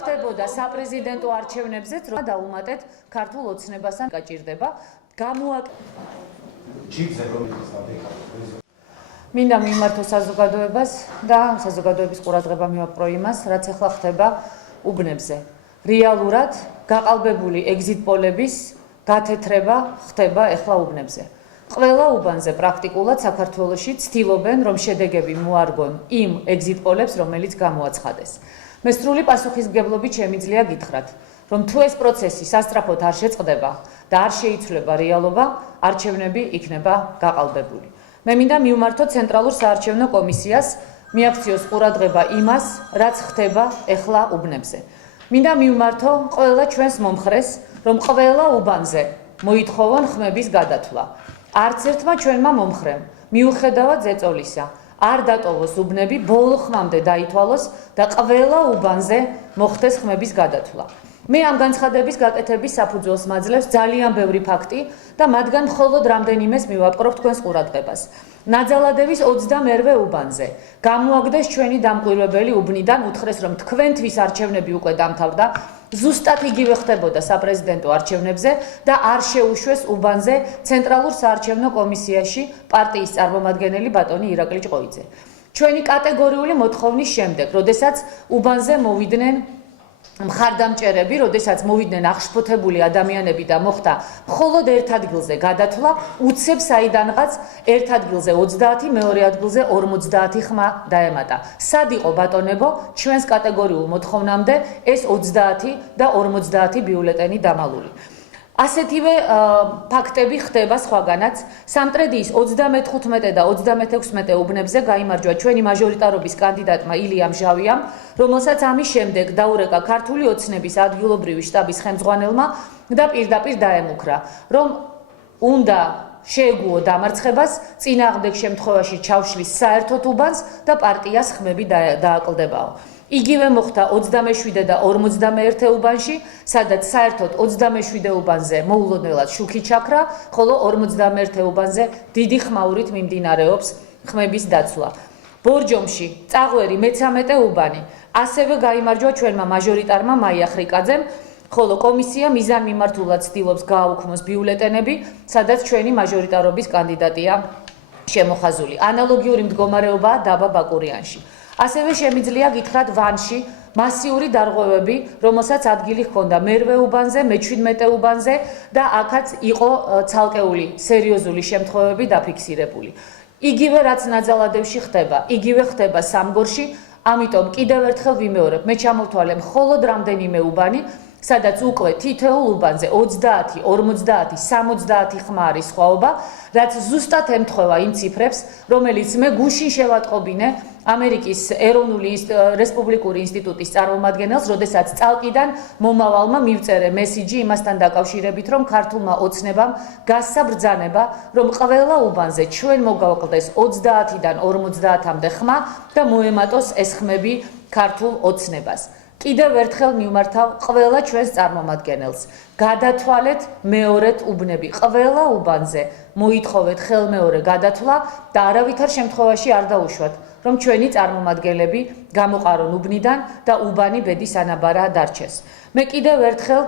ხდებოდა საპრეზიდენტო არჩევნებზეც, რომ დაუმატეთ ქართულ ოცნებასთან გაჭირდება. მინდა მიმართო საზოგადოებას და საზოგადოების ყურადღება მივაპყრო იმას, რაც ახლა ხდება უბნებზე. რეალურად გაყალბებული ეგზიტ პოლების გათეთრება ხდება ახლა უბნებზე. ყველა უბანზე პრაქტიკულად საქართველოში ცდილობენ, რომ შედეგები მოარგონ იმ ეგზიტ პოლებს, რომელიც გამოაცხადეს. მე სრული პასუხისმგებლობით შემიძლია გითხრათ, რომ თუ ეს პროცესი სასწრაფოდ არ შეწყდება და არ შეიცვლება რეალობა, არჩევნები იქნება გაყალბებული. მე მინდა მივმართო ცენტრალურ საარჩევნო კომისიას, მიაქციოს ყურადღება იმას, რაც ხდება ახლა უბნებზე. მინდა მივმართო ყველა ჩვენს მომხრეს, რომ ყველა უბანზე მოითხოვონ ხმების გადათვლა. არც ერთმა ჩვენმა მომხრემ, მიუხედავად ზეწოლისა, არ დატოვოს უბნები, ბოლო ხმამდე დაითვალოს და ყველა უბანზე მოხდეს ხმების გადათვლა. მე ამ განცხადების გაკეთების საფუძველს მაძლევს ძალიან ბევრი ფაქტი და მათგან მხოლოდ რამდენიმეს მივაპყრობ თქვენს ყურადღებას. ნაძალადევის 22-ვე უბანზე გამოაგდეს ჩვენი დამკვირვებელი უბნიდან უთხრეს, რომ თქვენთვის არჩევნები უკვე დამთავრდა, ზუსტად იგივე ხდებოდა საპრეზიდენტო არჩევნებზე და არ შეუშვეს უბანზე ცენტრალურ საარჩევნო კომისიაში პარტიის წარმომადგენელი ბატონი ირაკლი ჭყოიძე. ჩვენი კატეგორიული მოთხოვნის შემდეგ, როდესაც უბანზე მოვიდნენ მხარდამჭერები, როდესაც მოვიდნენ აღშფოთებული ადამიანები და მოხდა მხოლოდ ერთ ადგილზე გადათვლა, უცებ საიდანღაც ერთ ადგილზე 30, მეორე ადგილზე 50 ხმა დაემატა. სად იყო ბატონებო ჩვენს კატეგორიულ მოთხოვნამდე ეს 30 და 50 ბიულეტენი დამალული. ასეთივე ფაქტები ხდება სხვაგანაც. სამტრედიის 35 და 36 უბნებზე გაიმარჯვა ჩვენი მაჟორიტარობის კანდიდატმა ილია მჟავიამ, რომელსაც ამის შემდეგ დაურეკა ქართული ოცნების ადგილობრივი შტაბის ხელმძღვანელმა და პირდაპირ დაემუქრა, რომ უნდა შეეგუო დამარცხებას, წინააღმდეგ შემთხვევაში ჩავშლის საერთოდ უბანს და პარტიას ხმები დააკლდებაო. იგივე მოხდა 27 და 51 უბანში, სადაც საერთოდ 27 უბანზე მოულოდნელად შუქი ჩაქრა, ხოლო 51 უბანზე დიდი ხმაურით მიმდინარეობს ხმების დაცვა. ბორჯომში, წაღვერი, მე-13 უბანი, ასევე გაიმარჯვა ჩვენმა მაჟორიტარმა მაია ხრიკაძემ, ხოლო კომისია მიზანმიმართულად ცდილობს გააუქმოს ბიულეტენები, სადაც ჩვენი მაჟორიტარობის კანდიდატია შემოხაზული. ანალოგიური მდგომარეობაა დაბა ბაკურიანში. ასევე შემიძლია გითხრათ ვანში მასიური დარღვევები, რომელსაც ადგილი ჰქონდა მერვე უბანზე, მე-17 უბანზე და აქაც იყო ცალკეული სერიოზული შემთხვევები დაფიქსირებული. იგივე რაც ნაძალადევში ხდება, იგივე ხდება სამგორში, ამიტომ კიდევ ერთხელ ვიმეორებ, მე ჩამოვთვალე მხოლოდ რამდენიმე უბანი, სადაც უკვე თითოეულ უბანზე 20, 50, 70 ხმა არის სხვაობა, რაც ზუსტად ემთხვევა იმ ციფრებს, რომელიც მე გუშინ შევატყობინე ამერიკის ეროვნული რესპუბლიკური ინსტიტუტის წარმომადგენელს, როდესაც წალკიდან მომავალმა მივწერე მესიჯი იმასთან დაკავშირებით, რომ ქართულმა ოცნებამ გასცა ბრძანება, რომ ყველა უბანზე ჩვენ მოგვაკლდეს 20-დან 50-მდე ხმა და მოემატოს ეს ხმები ქართულ ოცნებას. კიდევ ერთხელ მივმართავ ყველა ჩვენს წარმომადგენელს. გადათვალეთ მეორედ უბნები. ყველა უბანზე მოითხოვეთ ხელმეორე გადათვლა და არავითარ შემთხვევაში არ დაუშვათ, რომ ჩვენი წარმომადგენლები გამოყარონ უბნიდან და უბანი ბედის ანაბარა დარჩეს. მე კიდევ ერთხელ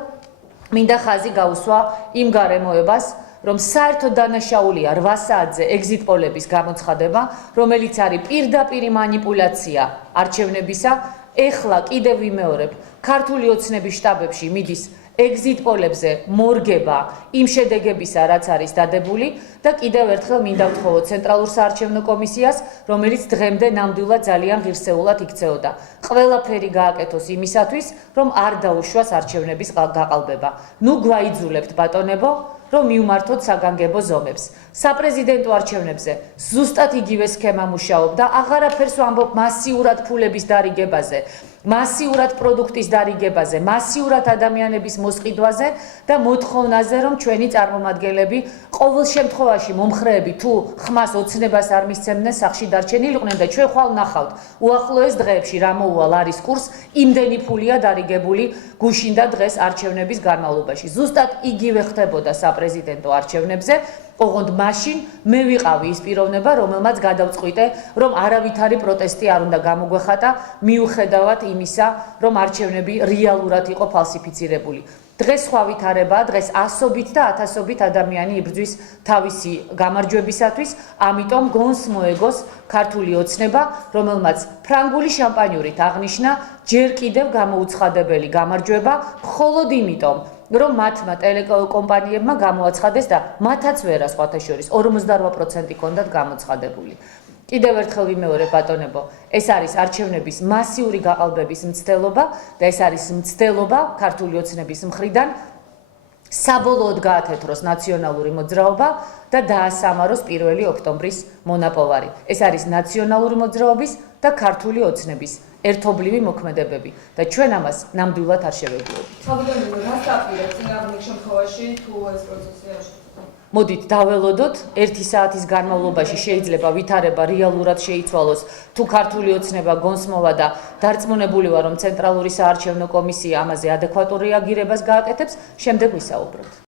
მინდა ხაზი გაუსვა იმ გარემოებას, რომ საერთოდ დანაშაულია 8 საათზე ეგზიტ პოლების გამოცხადება, რომელიც არის პირდაპირი მანიპულაცია არჩევნებისა. ეხლა კიდევ ვიმეორებ, ქართული ოცნების შტაბებში მიდის ეგზიტ პოლებზე მორგება იმ შედეგებისა, რაც არის დადებული და კიდევ ერთხელ მინდა ვთხოვო ცენტრალურ საარჩევნო კომისიას, რომელიც დღემდე ნამდვილად ძალიან ღირსეულად იქცეოდა. ყველაფერი გააკეთოს იმისათვის, რომ არ დაუშვას არჩევნების გაყალბება. ნუ გვაიძულებთ ბატონებო, რომ მივმართოთ საგანგებო ზომებს. საპრეზიდენტო არჩევნებზე ზუსტად იგივე სქემა მუშაობდა, აღარაფერს ვამბობ მასიურად ფულების დარიგებაზე, მასიურად პროდუქტის დარიგებაზე, მასიურად ადამიანების მოსყიდვაზე და მოთხოვნაზე, რომ ჩვენი წარმომადგენლები ყოველ შემთხვევაში მომხრეები თუ ხმას ოცნებას არ მისცემდნენ, სახში დარჩენილიყვნენ და ჩვენ ხვალ ნახავთ უახლოეს დღეებში რა მოუვალ არის კურს, იმდენი ფულია დარიგებული გუშინ და დღეს არჩევნების განმავლობაში. ზუსტად იგივე ხდებოდა საპრეზიდენტო არჩევნებზე. ოღონდ მაშინ მე ვიყავი ის პიროვნება, რომელმაც გადავწყვიტე, რომ არავითარი პროტესტი არ უნდა გამოგვეხატა, მიუხედავად იმისა, რომ არჩევნები რეალურად იყო ფალსიფიცირებული. დღეს სხვა ვითარებაა, დღეს ასობით და ათასობით ადამიანი იბრძვის თავისი გამარჯვებისათვის, ამიტომ გონს მოეგოს ქართული ოცნება, რომელმაც ფრანგული შამპანიურით აღნიშნა ჯერ კიდევ გამოუცხადებელი გამარჯვება, მხოლოდ იმიტომ, რომ მათმა ტელეკომპანიებმა გამოაცხადეს და მათაც ვერა სხვათა შორის 58% ჰქონდათ გამოცხადებული. კიდევ ერთხელ ვიმეორებ ბატონებო, ეს არის არჩევნების მასიური გაყალბების მცდელობა და ეს არის მცდელობა ქართული ოცნების მხრიდან საბოლოოდ გაათეთროს ნაციონალური მოძრაობა და დაასამაროს 1 ოქტომბრის მონაპოვარი. ეს არის ნაციონალური მოძრაობის და ქართული ოცნების ერთობლივი მოქმედებები და ჩვენ ამას ნამდვილად არ შევეგუებით. თავდაპირველად რას დაპირებთ წინააღმდეგ შემთხვევაში თუ ეს პროცესი არ შედგება? მოდით დაველოდოთ, 1 საათის განმავლობაში შეიძლება ვითარება რეალურად შეიცვალოს, თუ ქართული ოცნება გონს მოვა და დარწმუნებული ვარ, რომ ცენტრალური საარჩევნო კომისია ამაზე ადეკვატურ რეაგირებას გააკეთებს, შემდეგ ვისაუბროთ.